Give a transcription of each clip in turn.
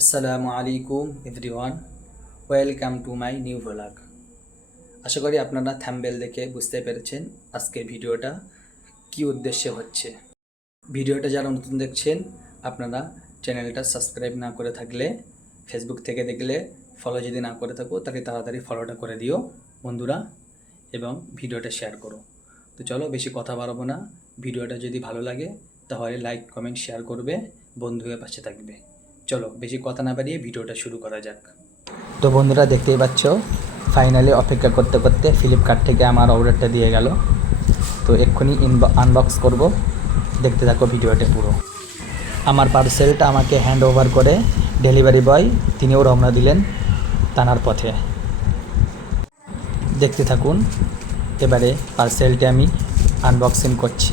আসসালামু আলাইকুম everyone, welcome to my new vlog. আশা করি আপনারা থাম্বনেল দেখে বুঝতে পেরেছেন আজকের ভিডিওটা কি উদ্দেশ্যে হচ্ছে। ভিডিওটা যারা নতুন দেখছেন আপনারা চ্যানেলটা সাবস্ক্রাইব না করে থাকলে, ফেসবুক থেকে দেখলে ফলো যদি না করে থাকো তাহলে তাড়াতাড়ি ফলোটা করে দিও বন্ধুরা, এবং ভিডিওটা শেয়ার করো। তো চলো বেশি কথা বাড়াবো না, ভিডিওটা যদি ভালো লাগে তাহলে লাইক কমেন্ট শেয়ার করবে, বন্ধু হয়ে পাশে থাকবে। চলো বেশি কথা না বাড়িয়ে ভিডিওটা শুরু করা যাক। তো বন্ধুরা দেখতেই পাচ্ছ, ফাইনালি অপেক্ষা করতে করতে ফ্লিপকার্ট থেকে আমার অর্ডারটা দিয়ে গেল। তো এক্ষুনি আনবক্স করব, দেখতে থাকো ভিডিওটা পুরো। আমার পার্সেলটা আমাকে হ্যান্ড ওভার করে ডেলিভারি বয় তিনিও রওনা দিলেন টানার পথে। দেখতে থাকুন। এবারে পার্সেলটা আমি আনবক্সিং করছি,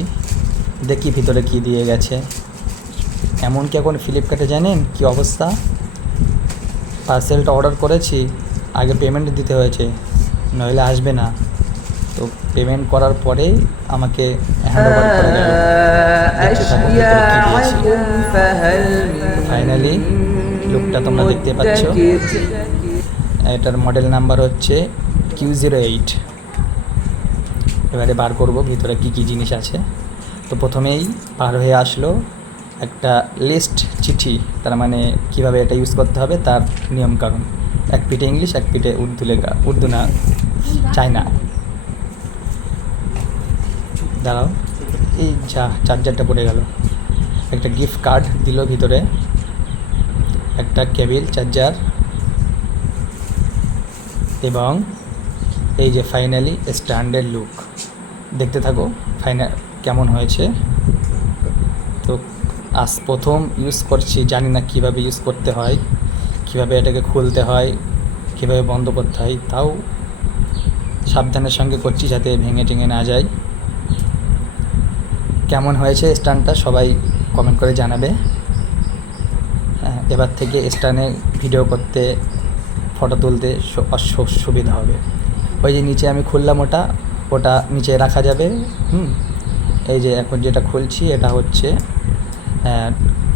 দেখি ভিতরে কি দিয়ে গেছে। এমনকি এখন ফ্লিপকার্টে জানেন কি অবস্থা, পার্সেলটা অর্ডার করেছি, আগে পেমেন্ট দিতে হয়েছে, নইলে আসবে না। তো পেমেন্ট করার পরেই আমাকে হ্যান্ড ওভার করে গেল। ফাইনালি লুকটা তোমরা দেখতে পাচ্ছ। এটার মডেল নাম্বার হচ্ছে Q08। এবারে বার করব ভিতরে কি কি জিনিস আছে। তো প্রথমেই পার হয়ে আসলো একটা লিস্ট চিঠি, তার মানে কিভাবে এটা ইউজ করতে হবে তার নিয়মকানুন। এক পিঠে ইংলিশ, এক পিঠে উর্দু লেখা, উর্দু না চায়না। দাঁড়াও, এই যা চার্জারটা পড়ে গেল। একটা গিফট কার্ড দিল ভিতরে, একটা কেবল চার্জার, এবং এই যে ফাইনালি স্ট্যান্ডার্ড লুক। দেখতে থাকো ফাইনাল কেমন হয়েছে। তো আজ প্রথম ইউজ করছি, জানি না কিভাবে ইউজ করতে হয়, কিভাবে এটাকে খুলতে হয়, কিভাবে বন্ধ করতে হয়, তাও সাবধানের সঙ্গে করছি যাতে ভেঙে টেঙে না যায়। কেমন হয়েছে স্ট্যান্ডটা সবাই কমেন্ট করে জানাবে। হ্যাঁ, এবার থেকে স্ট্যান্ডে ভিডিও করতে, ফটো তুলতে সুবিধা হবে। ওই যে নিচে আমি খুললাম, ওটা নিচে রাখা যাবে। এই যে এখন যেটা খুলছি এটা হচ্ছে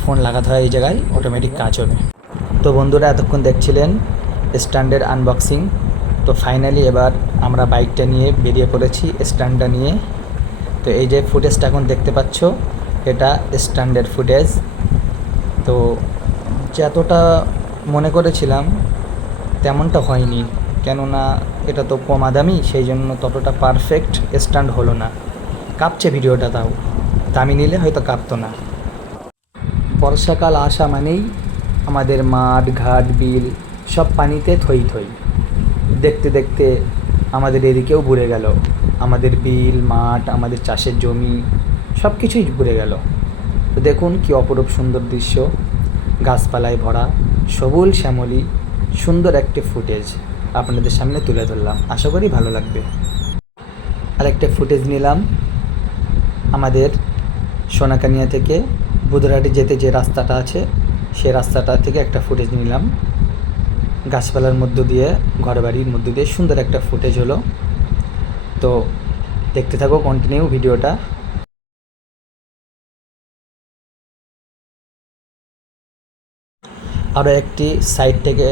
ফোন লাগাতে হয়, এই জায়গায় অটোমেটিক কাজ হবে। তো বন্ধুরা এতক্ষণ দেখছিলেন স্ট্যান্ডের আনবক্সিং। তো ফাইনালি এবার আমরা বাইকটা নিয়ে বেরিয়ে পড়েছি স্ট্যান্ডটা নিয়ে। তো এই যে ফুটেজটা এখন দেখতে পাচ্ছ, এটা স্ট্যান্ডের ফুটেজ। তো যতটা মনে করেছিলাম তেমনটা হয়নি, কেননা এটা তো কম দামি, সেই জন্য ততটা পারফেক্ট স্ট্যান্ড হলো না। কাঁপছে ভিডিওটা, তাও দামি নিলে হয়তো কাঁপতো না। বর্ষাকাল আসা মানেই আমাদের মাঠ ঘাট বিল সব পানিতে থই থই। দেখতে দেখতে আমাদের এদিকেও বুড়ে গেল, আমাদের বিল মাঠ, আমাদের চাষের জমি সব কিছুই বুড়ে গেল। তো দেখুন কি অপরূপ সুন্দর দৃশ্য, গাছপালায় ভরা সবুজ শ্যামলী, সুন্দর একটি ফুটেজ আপনাদের সামনে তুলে ধরলাম, আশা করি ভালো লাগবে। আরেকটা ফুটেজ নিলাম আমাদের সোনাকানিয়া থেকে বুধরাহাটি যেতে যে রাস্তাটা আছে, সে রাস্তাটা থেকে একটা ফুটেজ নিলাম। গাছপালার মধ্য দিয়ে, ঘরবাড়ির মধ্য দিয়ে সুন্দর একটা ফুটেজ হলো। তো দেখতে থাকো কন্টিনিউ ভিডিওটা। আরও একটি সাইড থেকে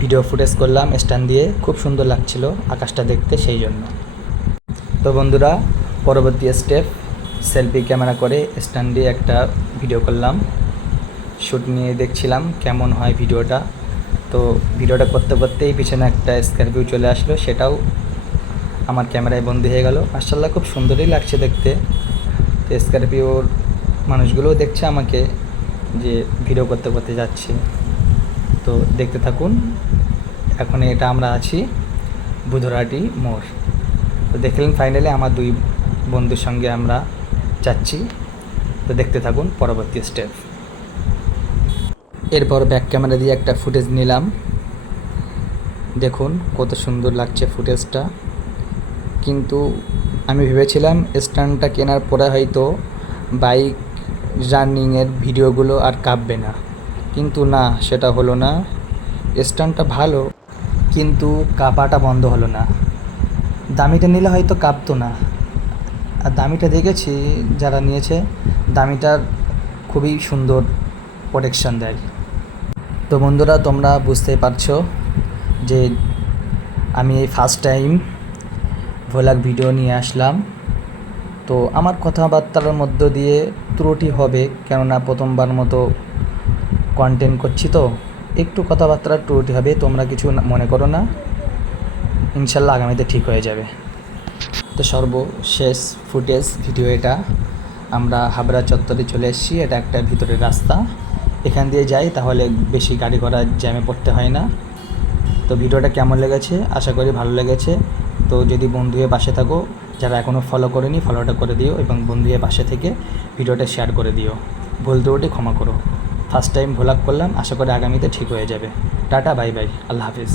ভিডিও ফুটেজ করলাম স্ট্যান্ড দিয়ে, খুব সুন্দর লাগছিল আকাশটা দেখতে, সেই জন্য। তো বন্ধুরা পরবর্তী স্টেপ, সেলফি ক্যামেরা করে স্ট্যান্ড দিয়ে একটা ভিডিও করলাম, শ্যুট নিয়ে দেখছিলাম কেমন হয় ভিডিওটা। তো ভিডিওটা করতে করতেই পিছনে একটা স্করপিও চলে আসলো, সেটাও আমার ক্যামেরায় বন্দি হয়ে গেল। মাশাআল্লাহ খুব সুন্দরই লাগছে দেখতে। তো স্করপিওর মানুষগুলোও দেখছে আমাকে যে ভিডিও করতে করতে যাচ্ছে। তো দেখতে থাকুন। এখন এটা আমরা আছি বুধরাহাটি মোড়। তো দেখলেন ফাইনালি আমার দুই বন্ধুর সঙ্গে আমরা যাচ্ছি। তো দেখতে থাকুন পরবর্তী স্টেপ। এরপর ব্যাক ক্যামেরা দিয়ে একটা ফুটেজ নিলাম, দেখুন কত সুন্দর লাগছে ফুটেজটা। কিন্তু আমি ভেবেছিলাম স্ট্যান্ডটা কেনার পরে হয়তো বাইক জার্নিংয়ের ভিডিওগুলো আর কাঁপবে না, কিন্তু না, সেটা হলো না। স্ট্যান্ডটা ভালো, কিন্তু কাঁপাটা বন্ধ হলো না। দামিটা নিলে হয়তো কাঁপতো না, আর দামিটা দেখেছি যারা নিয়েছে, দামিটার খুবই সুন্দর প্রোটেকশন দেয়। তো বন্ধুরা, তোমরা বুঝতেই পারছো যে আমি এই ফার্স্ট টাইম ভ্লগ ভিডিও নিয়ে আসলাম। তো আমার কথাবার্তার মধ্য দিয়ে ত্রুটি হবে, কেননা প্রথমবার মতো কন্টেন্ট করছি, তো একটু কথাবার্তার ত্রুটি হবে, তোমরা কিছু মনে করো না, ইনশাল্লাহ আগামীতে ঠিক হয়ে যাবে। তো সর্বশেষ ফুটেজ ভিডিও এটা। আমরা হাবড়া চত্বরে চলে এসেছি। এটা একটা ভিতরের রাস্তা, এখান দিয়ে যাই, তাহলে বেশি গাড়ি ঘোড়া জ্যামে পড়তে হয় না। তো ভিডিওটা কেমন লেগেছে, আশা করি ভালো লেগেছে। তো যদি বন্ধু হয়ে পাশে থাকো, যারা এখনও ফলো করেনি ফলোটা করে দিও, এবং বন্ধু হয়ে পাশে থেকে ভিডিওটা শেয়ার করে দিও। ভুল ত্রুটি ক্ষমা করো। ফার্স্ট টাইম ভ্লগ করলাম, আশা করি আগামীতে ঠিক হয়ে যাবে। টাটা, বাই বাই, আল্লাহ হাফিজ।